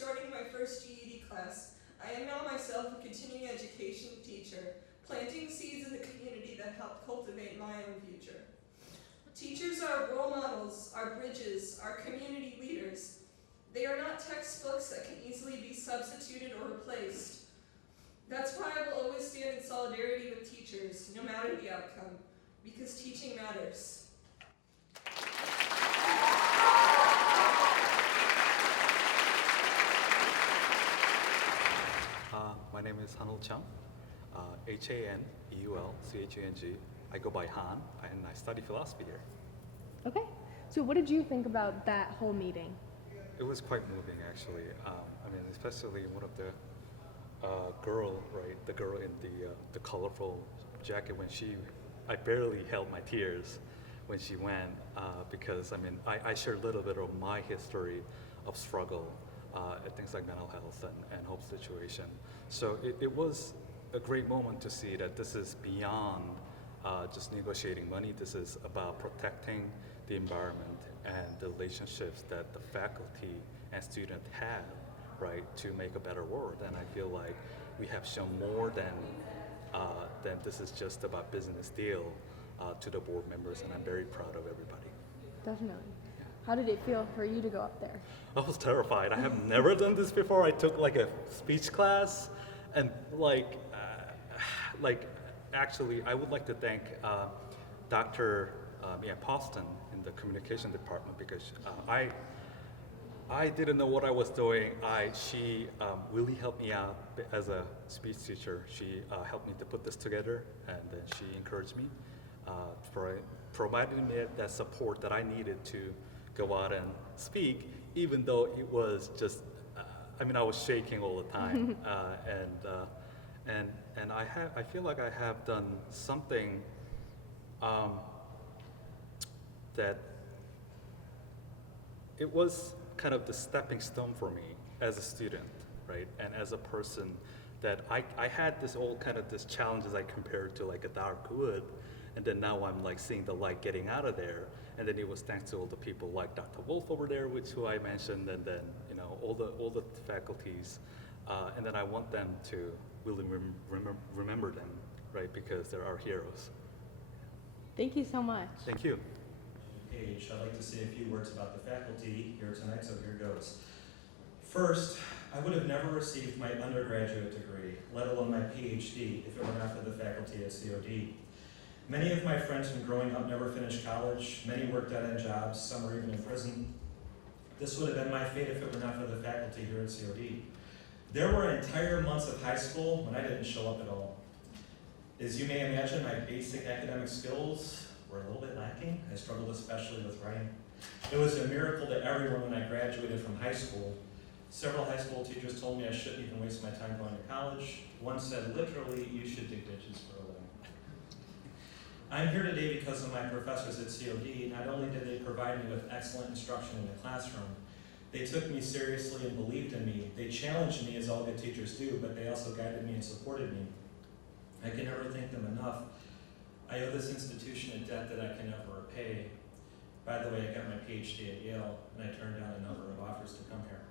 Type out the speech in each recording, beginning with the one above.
starting my first GED class, I am now myself a continuing education teacher, planting seeds in the community that help cultivate my own future. Teachers are role models, our bridges, our community leaders. They are not textbooks that can easily be substituted or replaced. That's why I will always stand in solidarity with teachers, no matter the outcome, because teaching matters. My name is Hanul Chang, Haneulchang. I go by Han, and I study philosophy here. Okay, so what did you think about that whole meeting? It was quite moving, actually. Especially one of the girl, right? The girl in the colorful jacket I barely held my tears when she went because I shared a little bit of my history of struggle at things like mental health and hope situation. So it was a great moment to see that this is beyond just negotiating money. This is about protecting the environment and the relationships that the faculty and student have, right, to make a better world. And I feel like we have shown more than this is just about business deal to the board members, and I'm very proud of everybody. Definitely. How did it feel for you to go up there? I was terrified. I have never done this before. I took like a speech class, and actually, I would like to thank Dr. Poston in the communication department because I didn't know what I was doing. She really helped me out as a speech teacher. She helped me to put this together, and then she encouraged me, providing me that support that I needed to go out and speak, even though it was just, I was shaking all the time, and I feel like I have done something that it was kind of the stepping stone for me as a student, right, and as a person that I had this challenges I compared to like a dark wood, and then now I'm like seeing the light getting out of there, and then it was thanks to all the people like Dr. Wolf over there, who I mentioned, and then all the faculties, and then I want them to really remember them, right, because they're our heroes. Thank you so much. Thank you. Page, I'd like to say a few words about the faculty here tonight, so here goes. First, I would have never received my undergraduate degree, let alone my PhD, if it were not for the faculty at COD. Many of my friends from growing up never finished college, many worked dead-end jobs, some were even in prison. This would have been my fate if it were not for the faculty here at COD. There were entire months of high school when I didn't show up at all. As you may imagine, my basic academic skills were a little bit lacking. I struggled especially with writing. It was a miracle to everyone when I graduated from high school. Several high school teachers told me I shouldn't even waste my time going to college. One said, literally, you should dig ditches for a living. I'm here today because of my professors at COD. Not only did they provide me with excellent instruction in the classroom, they took me seriously and believed in me. They challenged me, as all good teachers do, but they also guided me and supported me. I can never thank them enough. I owe this institution a debt that I can never repay. By the way, I got my PhD at Yale, and I turned down a number of offers to come here.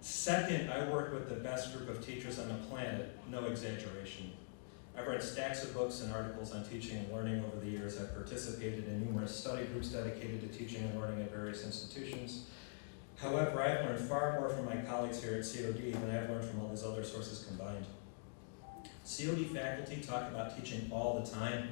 Second, I work with the best group of teachers on the planet, no exaggeration. I've read stacks of books and articles on teaching and learning over the years. I've participated in numerous study groups dedicated to teaching and learning at various institutions. However, I've learned far more from my colleagues here at COD than I've learned from all these other sources combined. COD faculty talk about teaching all the time,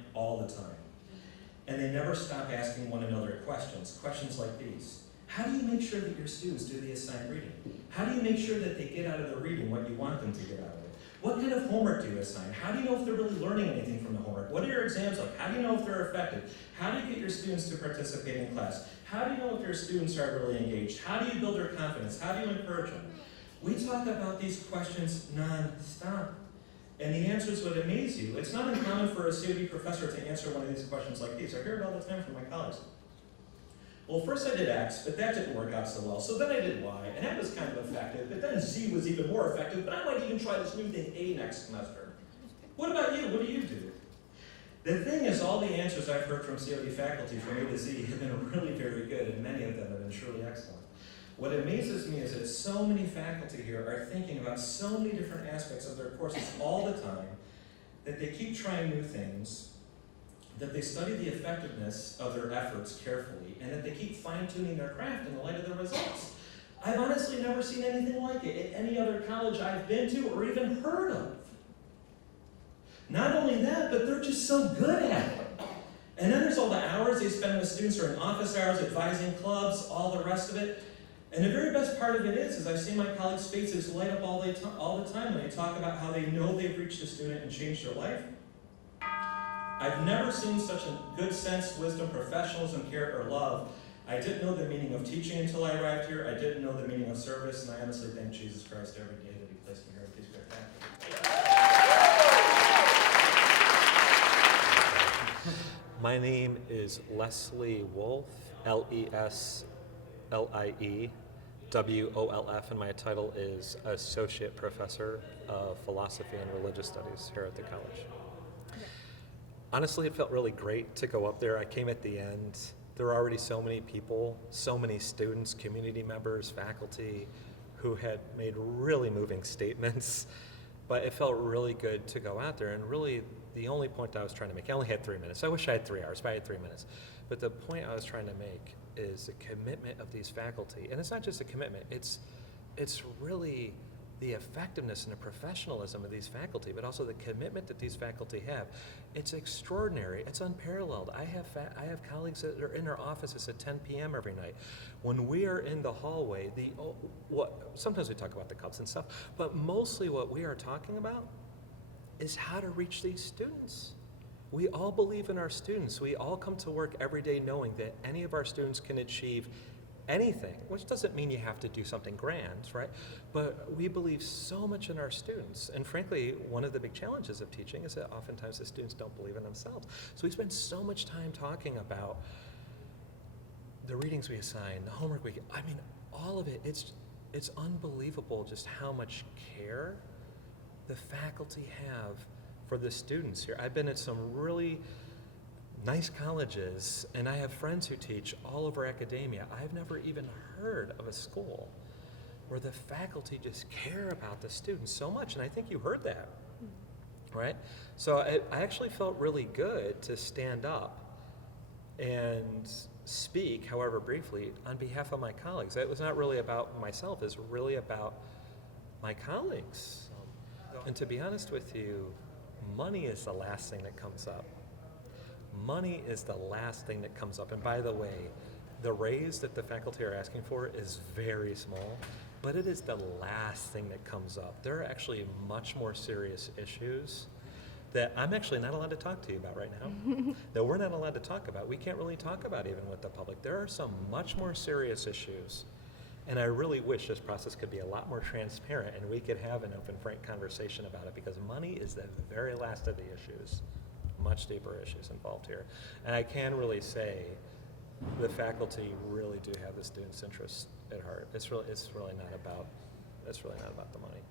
and they never stop asking one another questions like these. How do you make sure that your students do the assigned reading? How do you make sure that they get out of the reading what you want them to get out of it? What kind of homework do you assign? How do you know if they're really learning anything from the homework? What are your exams like? How do you know if they're effective? How do you get your students to participate in class? How do you know if your students are really engaged? How do you build their confidence? How do you encourage them? We talk about these questions non-stop. And the answers would amaze you. It's not uncommon for a COD professor to answer one of these questions like these. I hear it all the time from my colleagues. Well, first I did X, but that didn't work out so well. So then I did Y, and that was kind of effective. But then Z was even more effective, but I might even try this new thing, A, next semester. What about you? What do you do? The thing is, all the answers I've heard from COD faculty from A to Z have been really very good, and many of them have been truly excellent. What amazes me is that so many faculty here are thinking about so many different aspects of their courses all the time, that they keep trying new things, that they study the effectiveness of their efforts carefully, and that they keep fine-tuning their craft in the light of the results. I've honestly never seen anything like it at any other college I've been to or even heard of. Not only that, but they're just so good at it. And then there's all the hours they spend with students during office hours, advising clubs, all the rest of it. And the very best part of it is I've seen my colleagues' faces light up all the time when they talk about how they know they've reached a student and changed their life. I've never seen such a good sense, wisdom, professionalism, care, or love. I didn't know the meaning of teaching until I arrived here. I didn't know the meaning of service, and I honestly thank Jesus Christ every day that he placed me here with these great faculty. My name is Leslie Wolf, Leslie WOLF, and my title is Associate Professor of Philosophy and Religious Studies here at the college. Honestly, it felt really great to go up there. I came at the end. There were already so many people, so many students, community members, faculty, who had made really moving statements, but it felt really good to go out there. And really, the only point I was trying to make, I only had 3 minutes. I wish I had 3 hours, but I had 3 minutes. But the point I was trying to make is the commitment of these faculty. And it's not just a commitment, it's really the effectiveness and the professionalism of these faculty, but also the commitment that these faculty have. It's extraordinary. It's unparalleled. I have colleagues that are in their offices at 10 p.m. every night. When we are in the hallway, sometimes we talk about the cups and stuff, but mostly what we are talking about is how to reach these students. We all believe in our students. We all come to work every day knowing that any of our students can achieve anything, which doesn't mean you have to do something grand, right? But we believe so much in our students. And frankly, one of the big challenges of teaching is that oftentimes the students don't believe in themselves. So we spend so much time talking about the readings we assign, the homework we get. I mean, all of it, it's unbelievable just how much care the faculty have for the students here. I've been at some really nice colleges, and I have friends who teach all over academia. I've never even heard of a school where the faculty just care about the students so much, and I think you heard that, right? So I actually felt really good to stand up and speak, however briefly, on behalf of my colleagues. It was not really about myself, it's really about my colleagues. And to be honest with you, money is the last thing that comes up. Money is the last thing that comes up. And by the way, the raise that the faculty are asking for is very small, but it is the last thing that comes up. There are actually much more serious issues that I'm actually not allowed to talk to you about right now, that we're not allowed to talk about. We can't really talk about even with the public. There are some much more serious issues, and I really wish this process could be a lot more transparent and we could have an open, frank conversation about it, because money is the very last of the issues. Much deeper issues involved here. And I can really say the faculty really do have the students' interest at heart. It's really not about the money.